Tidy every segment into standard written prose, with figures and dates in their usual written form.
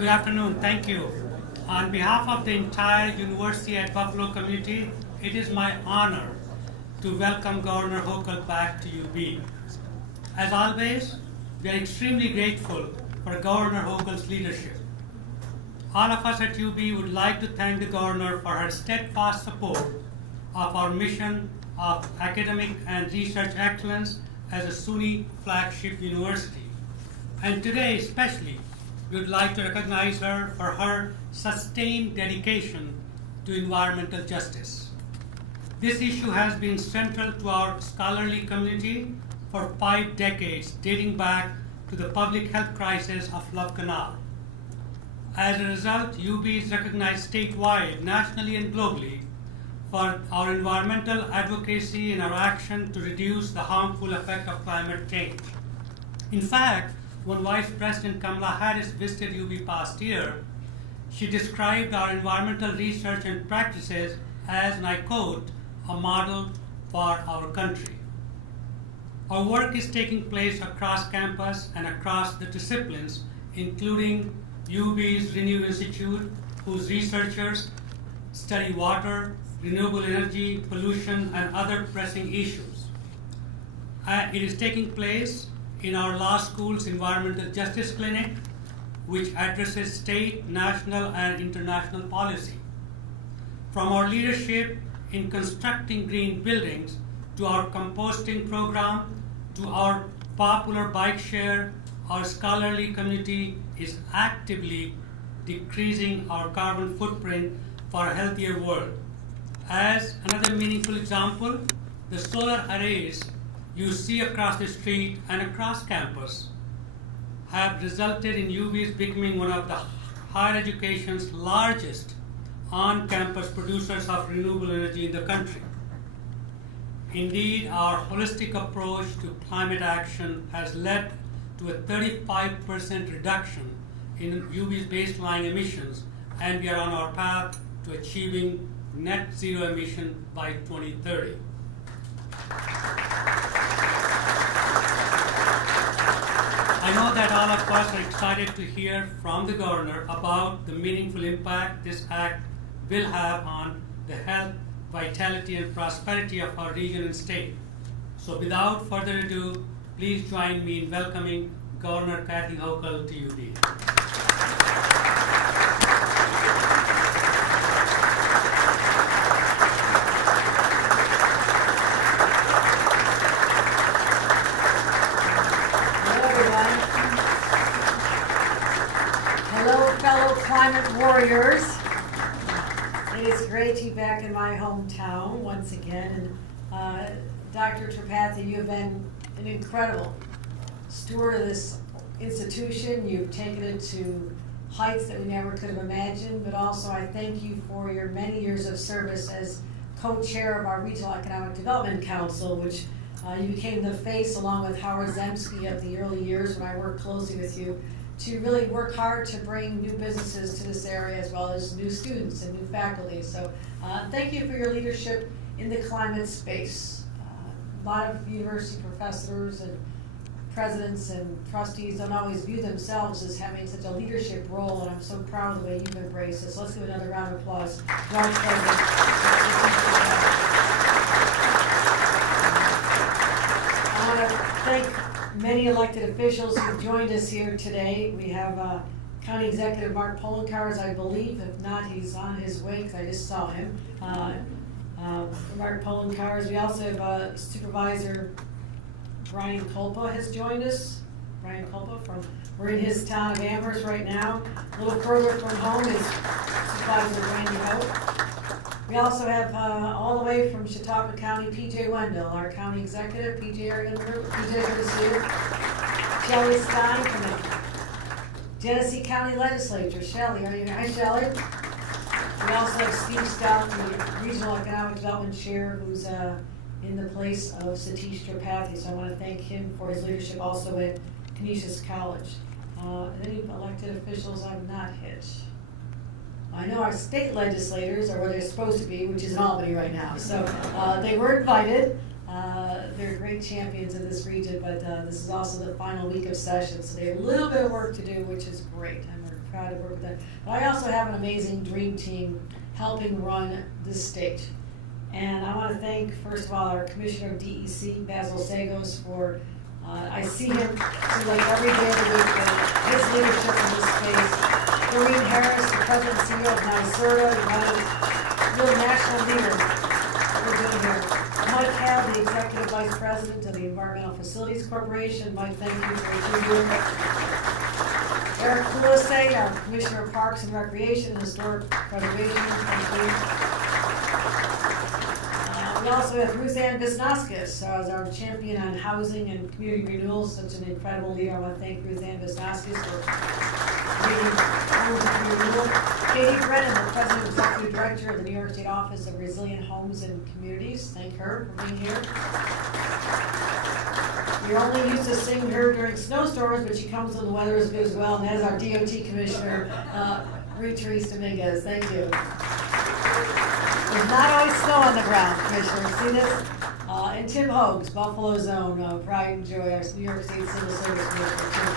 Good afternoon. Thank you. On behalf of the entire University at Buffalo community, it is my honor to welcome Governor Hochul back to UB. As always, we are extremely grateful for Governor Hochul's leadership. All of us at UB would like to thank the Governor for her steadfast support of our mission of academic and research excellence as a SUNY flagship university. And today especially, we would like to recognize her for her sustained dedication to environmental justice. This issue has been central to our scholarly community for 5 decades, dating back to the public health crisis of Love Canal. As a result, UB is recognized statewide, nationally, and globally for our environmental advocacy and our action to reduce the harmful effect of climate change. In fact, when Vice President Kamala Harris visited UB past year, she described our environmental research and practices as, and I quote, a model for our country. Our work is taking place across campus and across the disciplines, including UB's Renew Institute, whose researchers study water, renewable energy, pollution, and other pressing issues. It is taking place in our law school's Environmental Justice Clinic, which addresses state, national, and international policy. From our leadership in constructing green buildings, to our composting program, to our popular bike share, our scholarly community is actively decreasing our carbon footprint for a healthier world. As another meaningful example, the solar arrays you see across the street and across campus have resulted in UB's becoming one of the higher education's largest on-campus producers of renewable energy in the country. Indeed, our holistic approach to climate action has led to a 35% reduction in UB's baseline emissions, and we are on our path to achieving net zero emission by 2030. I know that all of us are excited to hear from the Governor about the meaningful impact this act will have on the health, vitality, and prosperity of our region and state. So without further ado, please join me in welcoming Governor Kathy Hochul to UB. Climate warriors. It is great to be back in my hometown once again. And Dr. Tripathi, you have been an incredible steward of this institution. You've taken it to heights that we never could have imagined, but also I thank you for your many years of service as co-chair of our Regional Economic Development Council, which you became the face, along with Howard Zemsky, of the early years when I worked closely with you, to really work hard to bring new businesses to this area, as well as new students and new faculty. So thank you for your leadership in the climate space. A lot of university professors and presidents and trustees don't always view themselves as having such a leadership role, and I'm so proud of the way you've embraced this. Let's give another round of applause to our president. I want to thank many elected officials who joined us here today. We have County Executive Mark Poloncarz, I believe. If not, he's on his way because I just saw him. Mark Poloncarz. We also have Supervisor Brian Kulpa has joined us. Brian Kulpa we're in his town of Amherst right now. A little further from home is Supervisor Randy Hope. We also have all the way from Chautauqua County, PJ Wendell, our county executive. PJ, are you in the room? PJ, good to see you. Shelley Stein from the Genesee County Legislature. Shelley, are you here? Hi, Shelley. We also have Steve Stout, the Regional Economic Development Chair, who's in the place of Satish Tripathi. So I want to thank him for his leadership also at Canisius College. Any elected officials I've not hit? I know our state legislators are where they're supposed to be, which is in Albany right now. So they were invited. They're great champions of this region, but this is also the final week of session, so they have a little bit of work to do, which is great. I'm proud to work with them. But I also have an amazing dream team helping run this state. And I want to thank, first of all, our Commissioner of DEC, Basil Sagos, for, I see him seems like every day of the week, his leadership in this space. Doreen Harris, the President and CEO of NYSERDA, the real national leader that we're doing here. Mike Hab, the Executive Vice President of the Environmental Facilities Corporation. Mike, thank you for what you're doing. Eric Kulisay, our Commissioner of Parks and Recreation and Historic Preservation. Thank you. We also have Ruth Ann Visnaskis as our champion on housing and community renewal. Such an incredible leader. I want to thank Ruth Ann Visnaskis for leading homes and community renewal. Katie Brennan, the President and Executive Director of the New York State Office of Resilient Homes and Communities. Thank her for being here. You're only used to seeing her during snowstorms, but she comes when the weather is good as well, and that is our DOT Commissioner, Therese Dominguez. Thank you. There's not always snow on the ground, Commissioner. See this? And Tim Hogues, Buffalo Zone, Pride and Joy, our New York State Civil Service Commissioner, too.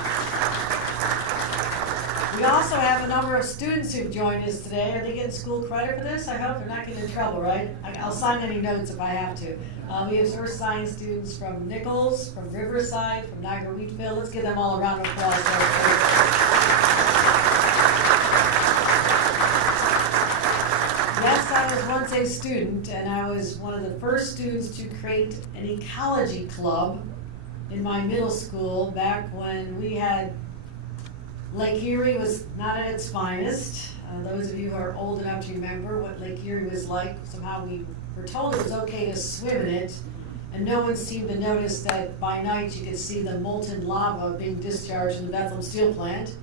We also have a number of students who've joined us today. Are they getting school credit for this? I hope they're not getting in trouble, right? I'll sign any notes if I have to. We have earth science students from Nichols, from Riverside, from Niagara Wheatville. Let's give them all a round of applause. Yes, I was once a student, and I was one of the first students to create an ecology club in my middle school back when we had Lake Erie was not at its finest. Those of you who are old enough to remember what Lake Erie was like, somehow we were told it was okay to swim in it, and no one seemed to notice that by night you could see the molten lava being discharged in the Bethlehem Steel Plant.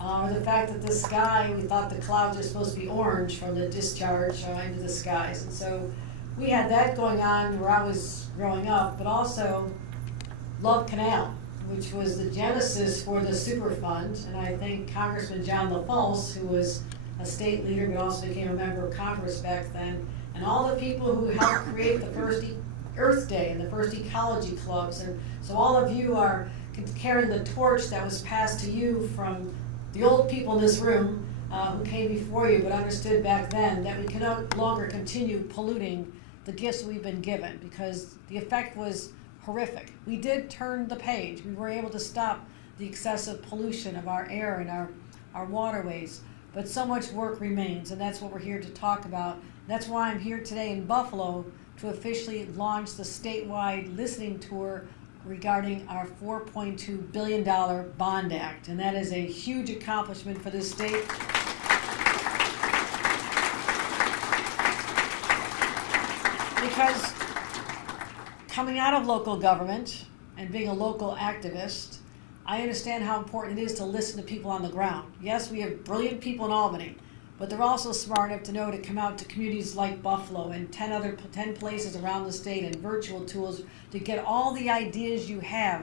Or the fact that the sky, we thought the clouds were supposed to be orange from the discharge into the skies. And so we had that going on where I was growing up, but also Love Canal, which was the genesis for the Superfund. And I think Congressman John LaFalce, who was a state leader but also became a member of Congress back then, and all the people who helped create the first Earth Day and the first ecology clubs. And so all of you are carrying the torch that was passed to you from the old people in this room who came before you but understood back then that we can no longer continue polluting the gifts we've been given, because the effect was horrific. We did turn the page. We were able to stop the excessive pollution of our air and our waterways, but so much work remains, and that's what we're here to talk about. That's why I'm here today in Buffalo to officially launch the statewide listening tour regarding our $4.2 billion bond act, and that is a huge accomplishment for this state. Because coming out of local government and being a local activist, I understand how important it is to listen to people on the ground. Yes, we have brilliant people in Albany, but they're also smart enough to know to come out to communities like Buffalo and 10 places around the state and virtual tools to get all the ideas you have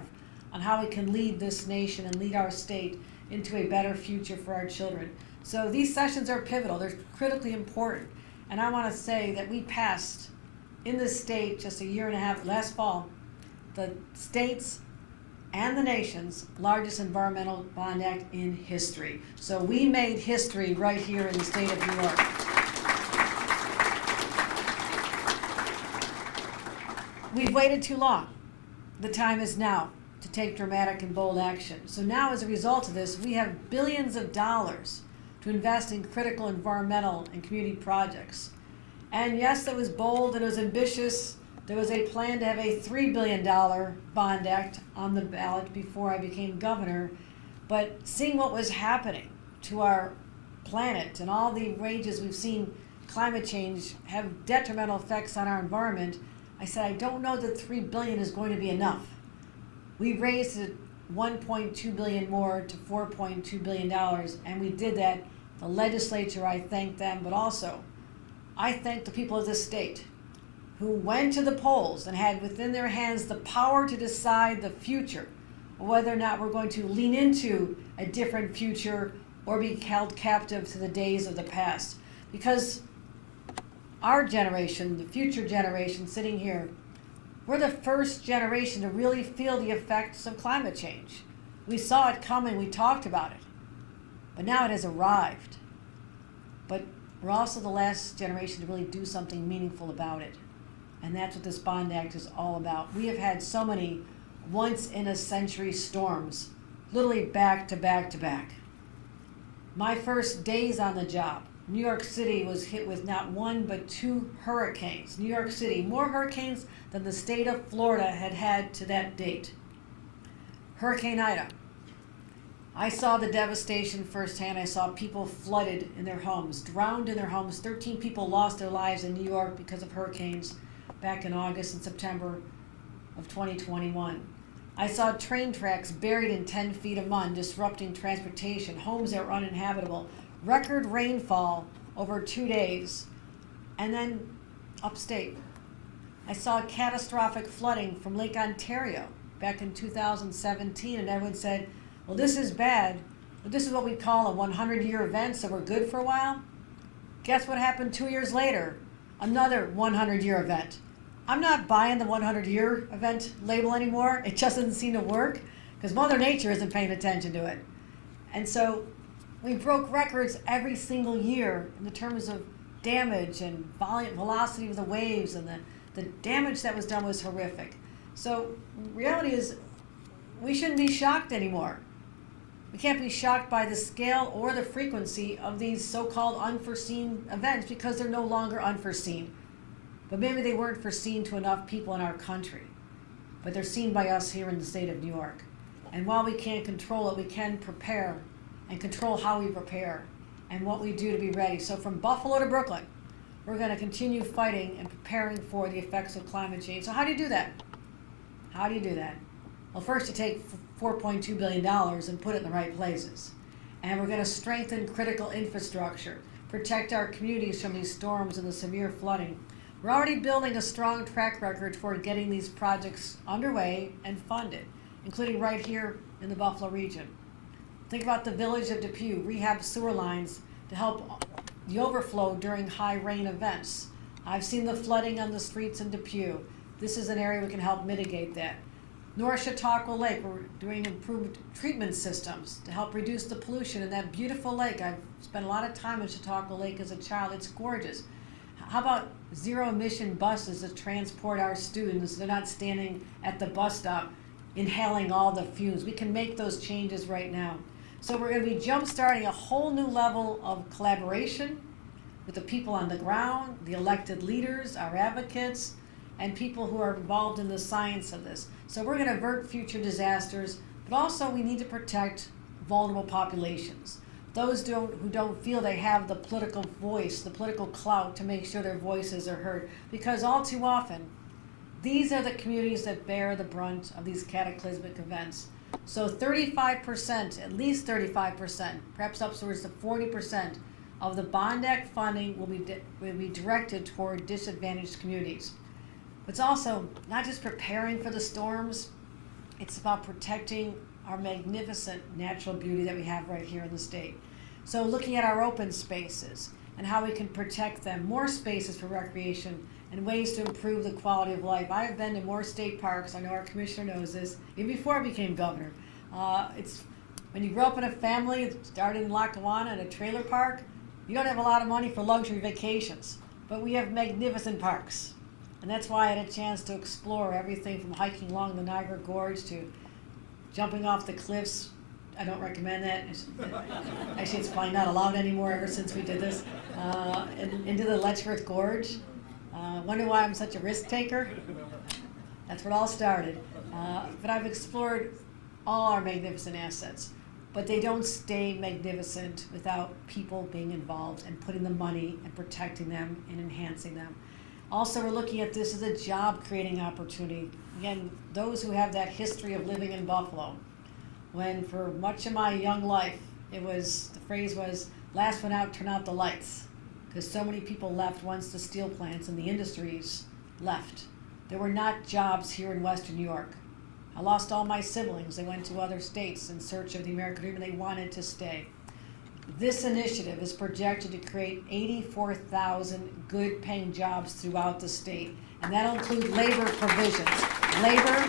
on how we can lead this nation and lead our state into a better future for our children. So these sessions are pivotal. They're critically important. And I want to say that we passed in this state just a year and a half, last fall, the state's and the nation's largest environmental bond act in history. So we made history right here in the state of New York. We've waited too long. The time is now to take dramatic and bold action. So now, as a result of this, we have billions of dollars to invest in critical environmental and community projects. And yes, it was bold and it was ambitious. There was a plan to have a $3 billion bond act on the ballot before I became governor. But seeing what was happening to our planet and all the ranges we've seen climate change have detrimental effects on our environment, I said, I don't know that $3 billion is going to be enough. We raised it $1.2 billion more to $4.2 billion, and we did that. The legislature, I thank them, but also I thank the people of this state who went to the polls and had within their hands the power to decide the future, whether or not we're going to lean into a different future or be held captive to the days of the past. Because our generation, the future generation sitting here, we're the first generation to really feel the effects of climate change. We saw it coming, we talked about it. but now it has arrived. But we're also the last generation to really do something meaningful about it. And that's what this Bond Act is all about. We have had so many once-in-a-century storms, literally back to back to back. My first days on the job, New York City was hit with not one but 2 hurricanes. New York City, more hurricanes than the state of Florida had had to that date. Hurricane Ida. I saw the devastation firsthand. I saw people flooded in their homes, drowned in their homes. 13 people lost their lives in New York because of hurricanes back in August and September of 2021. I saw train tracks buried in 10 feet of mud, disrupting transportation, homes that were uninhabitable, record rainfall over 2 days, and then upstate. I saw catastrophic flooding from Lake Ontario back in 2017, and everyone said, well, this is bad, but this is what we call a 100-year event, so we're good for a while. Guess what happened 2 years later? Another 100-year event. I'm not buying the 100-year event label anymore. It just doesn't seem to work because Mother Nature isn't paying attention to it. And so we broke records every single year in the terms of damage and velocity of the waves, and the damage that was done was horrific. So reality is we shouldn't be shocked anymore. We can't be shocked by the scale or the frequency of these so-called unforeseen events because they're no longer unforeseen. But maybe they weren't foreseen to enough people in our country. But they're seen by us here in the state of New York. And while we can't control it, we can prepare and control how we prepare and what we do to be ready. So from Buffalo to Brooklyn, we're going to continue fighting and preparing for the effects of climate change. So how do you do that? How do you do that? Well, first you take $4.2 billion and put it in the right places. And we're going to strengthen critical infrastructure, protect our communities from these storms and the severe flooding. We're already building a strong track record toward getting these projects underway and funded, including right here in the Buffalo region. Think about the village of Depew, rehab sewer lines to help the overflow during high rain events. I've seen the flooding on the streets in Depew. This is an area we can help mitigate that. North Chautauqua Lake, we're doing improved treatment systems to help reduce the pollution in that beautiful lake. I've spent a lot of time in Chautauqua Lake as a child. It's gorgeous. How about zero-emission buses to transport our students? They're not standing at the bus stop inhaling all the fumes. We can make those changes right now. So we're going to be jump-starting a whole new level of collaboration with the people on the ground, the elected leaders, our advocates, and people who are involved in the science of this. So we're going to avert future disasters, but also we need to protect vulnerable populations. Those who don't feel they have the political voice, the political clout to make sure their voices are heard. Because all too often, these are the communities that bear the brunt of these cataclysmic events. So 35%, at least 35%, perhaps upwards to 40% of the Bond Act funding will be directed toward disadvantaged communities. It's also not just preparing for the storms, it's about protecting our magnificent natural beauty that we have right here in the state. So looking at our open spaces and how we can protect them, more spaces for recreation and ways to improve the quality of life. I have been to more state parks, I know our commissioner knows this, even before I became governor. It's when you grow up in a family, started in Lackawanna in a trailer park, you don't have a lot of money for luxury vacations, but we have magnificent parks. And that's why I had a chance to explore everything from hiking along the Niagara Gorge to jumping off the cliffs. I don't recommend that. Actually, it's probably not allowed anymore ever since we did this. Into the Letchworth Gorge. Wonder why I'm such a risk taker? That's where it all started. But I've explored all our magnificent assets. But they don't stay magnificent without people being involved and putting the money and protecting them and enhancing them. Also, we're looking at this as a job-creating opportunity. Again, those who have that history of living in Buffalo, when for much of my young life, the phrase was, last one out, turn out the lights, because so many people left once the steel plants and the industries left. There were not jobs here in Western New York. I lost all my siblings. They went to other states in search of the American dream, and they wanted to stay. This initiative is projected to create 84,000 good-paying jobs throughout the state, and that'll include labor provisions. Labor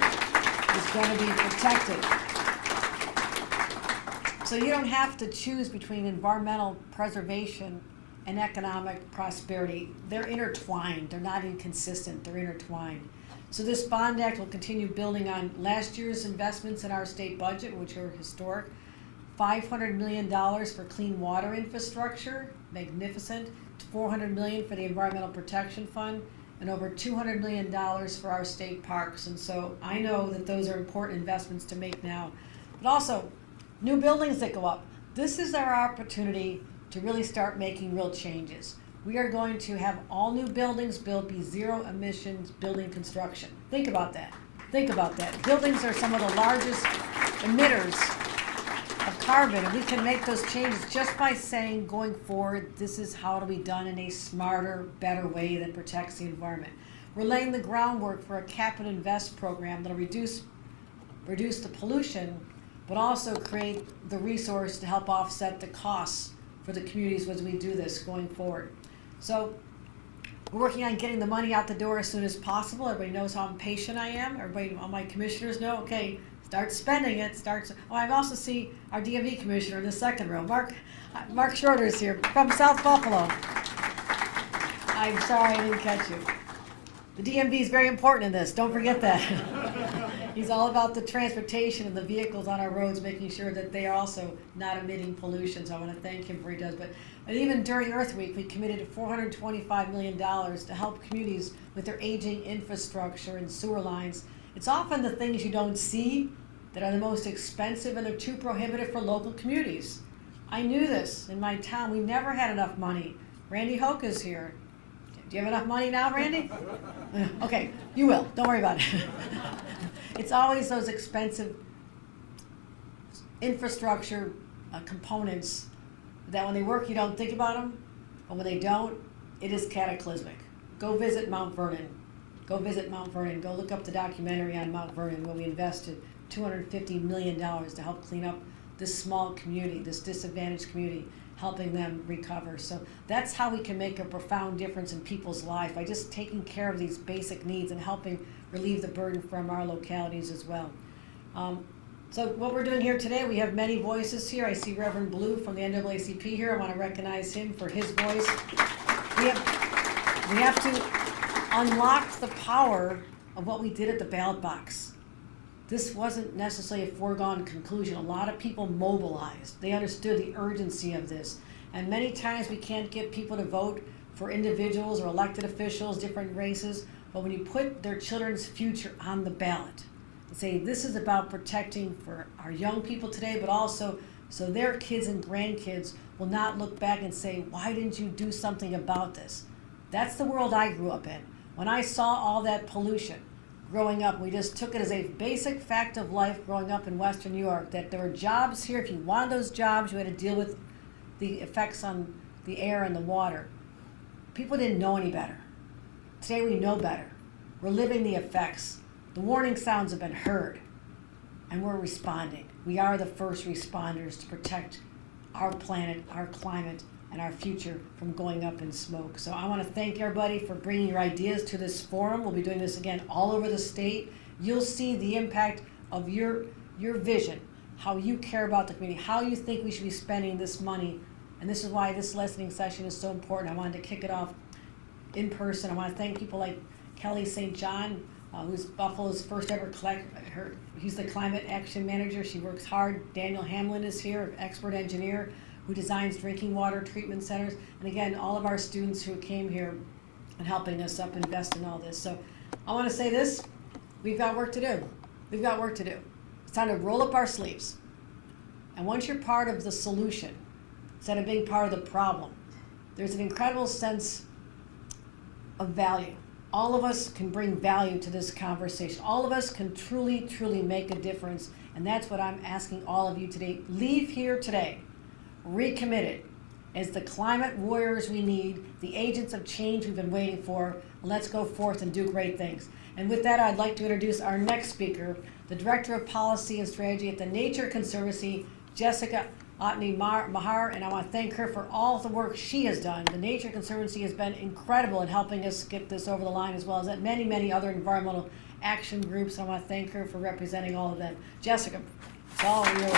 is going to be protected. So you don't have to choose between environmental preservation and economic prosperity. They're intertwined. They're not inconsistent. They're intertwined. So this bond act will continue building on last year's investments in our state budget, which are historic. $500 million for clean water infrastructure, magnificent. $400 million for the Environmental Protection Fund, and over $200 million for our state parks. And so I know that those are important investments to make now. But also, new buildings that go up. This is our opportunity to really start making real changes. We are going to have all new buildings built be zero emissions building construction. Think about that. Think about that. Buildings are some of the largest emitters of carbon, and we can make those changes just by saying, going forward, this is how it'll be done in a smarter, better way that protects the environment. We're laying the groundwork for a cap and invest program that'll reduce the pollution, but also create the resource to help offset the costs for the communities as we do this going forward. So we're working on getting the money out the door as soon as possible. Everybody knows how impatient I am. Everybody, all my commissioners know, okay, start spending it. I also see our DMV commissioner in the second row. Mark Schroeder's here from South Buffalo. I'm sorry I didn't catch you. The DMV is very important in this. Don't forget that. He's all about the transportation and the vehicles on our roads, making sure that they are also not emitting pollution. So I want to thank him for what he does. But even during Earth Week, we committed $425 million to help communities with their aging infrastructure and sewer lines. It's often the things you don't see that are the most expensive, and they're too prohibitive for local communities. I knew this in my town. We never had enough money. Randy Hoch is here. Do you have enough money now, Randy? Okay, you will. Don't worry about it. It's always those expensive infrastructure components that when they work, you don't think about them, but when they don't, it is cataclysmic. Go visit Mount Vernon. Go visit Mount Vernon. Go look up the documentary on Mount Vernon where we invested $250 million to help clean up this small community, this disadvantaged community, helping them recover. So that's how we can make a profound difference in people's life, by just taking care of these basic needs and helping relieve the burden from our localities as well. So what we're doing here today, we have many voices here. I see Reverend Blue from the NAACP here. I want to recognize him for his voice. We have to unlock the power of what we did at the ballot box. This wasn't necessarily a foregone conclusion. A lot of people mobilized. They understood the urgency of this. And many times we can't get people to vote for individuals or elected officials, different races, but when you put their children's future on the ballot, and say this is about protecting for our young people today, but also so their kids and grandkids will not look back and say, why didn't you do something about this? That's the world I grew up in. When I saw all that pollution, growing up, we just took it as a basic fact of life growing up in Western New York, that there were jobs here. If you wanted those jobs, you had to deal with the effects on the air and the water. People didn't know any better. Today we know better. We're living the effects. The warning sounds have been heard, and we're responding. We are the first responders to protect our planet, our climate, and our future from going up in smoke. So I want to thank everybody for bringing your ideas to this forum. We'll be doing this again all over the state. You'll see the impact of your vision, how you care about the community, how you think we should be spending this money. And this is why this listening session is so important. I wanted to kick it off in person. I want to thank people like Kelly St. John, who's Buffalo's first ever he's the climate action manager. She works hard. Daniel Hamlin is here, expert engineer, who designs drinking water treatment centers. And again, all of our students who came here and helping us up invest in all this. So I want to say this, we've got work to do. We've got work to do. It's time to roll up our sleeves. And once you're part of the solution, instead of being part of the problem, there's an incredible sense of value. All of us can bring value to this conversation. All of us can truly, truly make a difference. And that's what I'm asking all of you today. Leave here today recommitted as the climate warriors we need, the agents of change we've been waiting for. Let's go forth and do great things. And with that, I'd like to introduce our next speaker, the Director of Policy and Strategy at the Nature Conservancy, Jessica Otney Mahar, and I want to thank her for all the work she has done. The Nature Conservancy has been incredible in helping us get this over the line, as well as many, many other environmental action groups. I want to thank her for representing all of them. Jessica, it's all yours.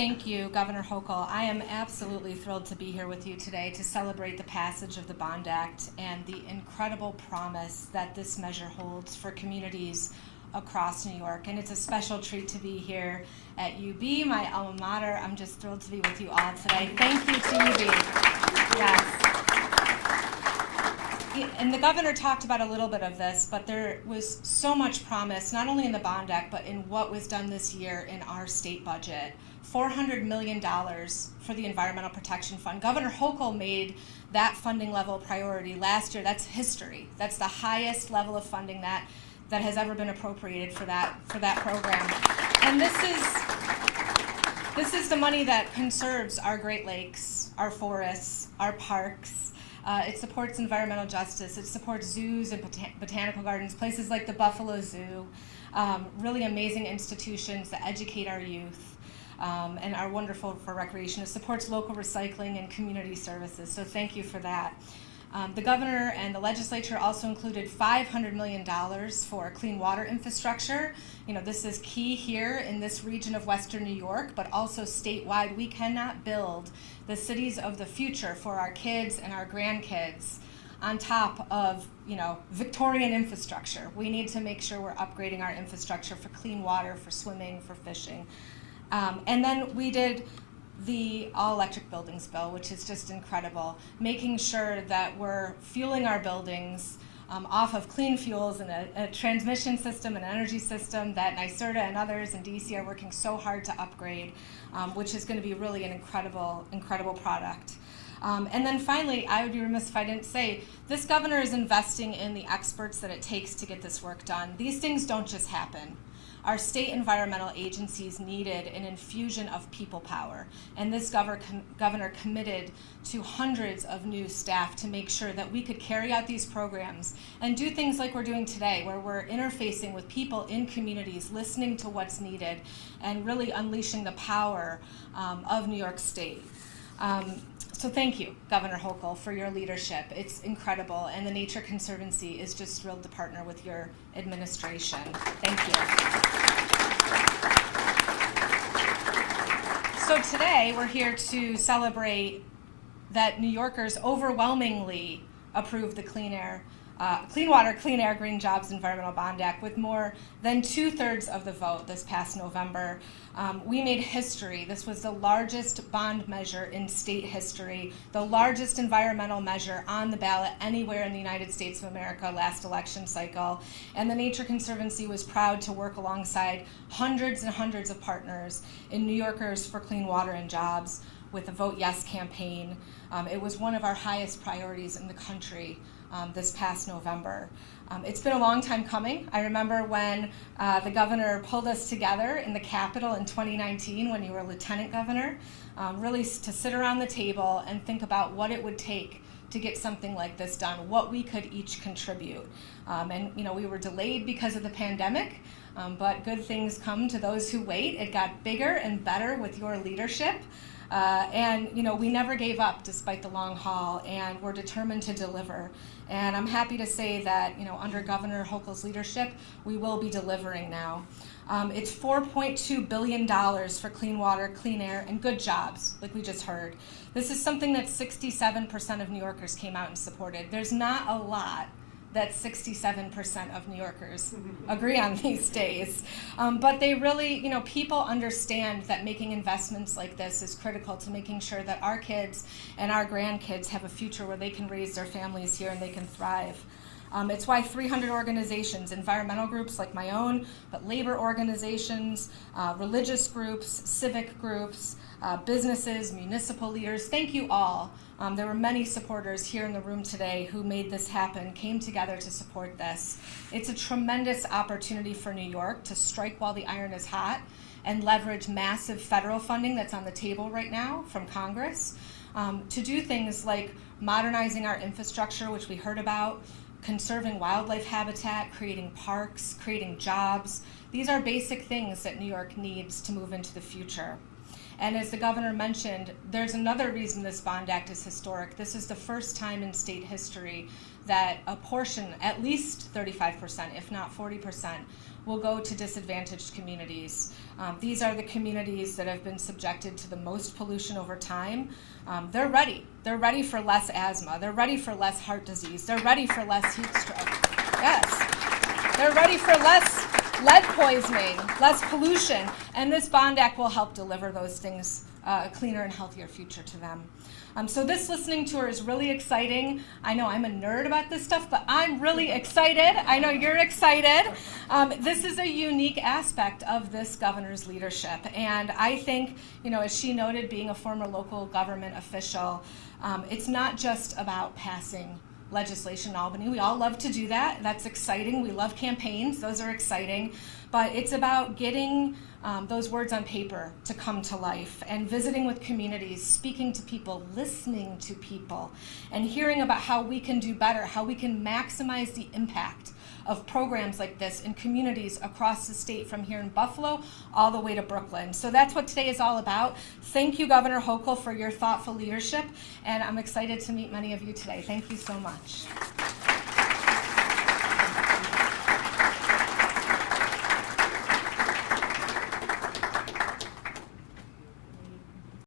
thank you, Governor Hochul. I am absolutely thrilled to be here with you today to celebrate the passage of the Bond Act and the incredible promise that this measure holds for communities across New York. And it's a special treat to be here at UB, my alma mater. I'm just thrilled to be with you all today. Thank you to UB. Yes. And the governor talked about a little bit of this, but there was so much promise, not only in the Bond Act, but in what was done this year in our state budget. $400 million for the Environmental Protection Fund. Governor Hochul made that funding level a priority last year. That's history. That's the highest level of funding that has ever been appropriated for that program. And this is the money that conserves our Great Lakes, our forests, our parks. It supports environmental justice. It supports zoos and botanical gardens, places like the Buffalo Zoo, really amazing institutions that educate our youth and are wonderful for recreation. It supports local recycling and community services, so thank you for that. The governor and the legislature also included $500 million for clean water infrastructure. You know, this is key here in this region of Western New York, but also statewide. We cannot build the cities of the future for our kids and our grandkids on top of, you know, Victorian infrastructure. We need to make sure we're upgrading our infrastructure for clean water, for swimming, for fishing. And then we did the all-electric buildings bill, which is just incredible, making sure that we're fueling our buildings off of clean fuels and a transmission system, an energy system that NYSERDA and others in DC are working so hard to upgrade, which is going to be really an incredible product. And then finally, I would be remiss if I didn't say, this governor is investing in the experts that it takes to get this work done. These things don't just happen. Our state environmental agencies needed an infusion of people power, and this governor committed to hundreds of new staff to make sure that we could carry out these programs and do things like we're doing today, where we're interfacing with people in communities, listening to what's needed, and really unleashing the power of New York State. So thank you, Governor Hochul, for your leadership. It's incredible, and the Nature Conservancy is just thrilled to partner with your administration. Thank you. So today, we're here to celebrate that New Yorkers overwhelmingly approved the Clean Water, Clean Air, Green Jobs Environmental Bond Act with more than 2/3 of the vote this past November. We made history. This was the largest bond measure in state history, the largest environmental measure on the ballot anywhere in the United States of America last election cycle. And the Nature Conservancy was proud to work alongside hundreds and hundreds of partners in New Yorkers for Clean Water and Jobs with the Vote Yes campaign. It was one of our highest priorities in the country this past November. It's been a long time coming. I remember when the governor pulled us together in the Capitol in 2019 when you were lieutenant governor, really to sit around the table and think about what it would take to get something like this done, what we could each contribute. And you know, we were delayed because of the pandemic, but good things come to those who wait. It got bigger and better with your leadership. And you know, we never gave up despite the long haul, and we're determined to deliver. And I'm happy to say that, you know, under Governor Hochul's leadership, we will be delivering now. It's $4.2 billion for clean water, clean air, and good jobs, like we just heard. This is something that 67% of New Yorkers came out and supported. There's not a lot that 67% of New Yorkers agree on these days. But they really, you know, people understand that making investments like this is critical to making sure that our kids and our grandkids have a future where they can raise their families here and they can thrive. It's why 300 organizations, environmental groups like my own, but labor organizations, religious groups, civic groups, businesses, municipal leaders, thank you all. There were many supporters here in the room today who made this happen, came together to support this. It's a tremendous opportunity for New York to strike while the iron is hot and leverage massive federal funding that's on the table right now from Congress to do things like modernizing our infrastructure, which we heard about, conserving wildlife habitat, creating parks, creating jobs. These are basic things that New York needs to move into the future. And as the governor mentioned, there's another reason this Bond Act is historic. This is the first time in state history that a portion, at least 35%, if not 40%, will go to disadvantaged communities. These are the communities that have been subjected to the most pollution over time. They're ready. They're ready for less asthma. They're ready for less heart disease. They're ready for less heat stroke. Yes. They're ready for less lead poisoning, less pollution, and this Bond Act will help deliver those things, a cleaner and healthier future to them. So this listening tour is really exciting. I know I'm a nerd about this stuff, but I'm really excited. I know you're excited. This is a unique aspect of this governor's leadership, and I think, as she noted, being a former local government official, it's not just about passing legislation in Albany. We all love to do that. That's exciting. We love campaigns. Those are exciting. But it's about getting those words on paper to come to life and visiting with communities, speaking to people, listening to people, and hearing about how we can do better, how we can maximize the impact of programs like this in communities across the state, from here in Buffalo all the way to Brooklyn. So that's what today is all about. Thank you, Governor Hochul, for your thoughtful leadership, and I'm excited to meet many of you today. Thank you so much.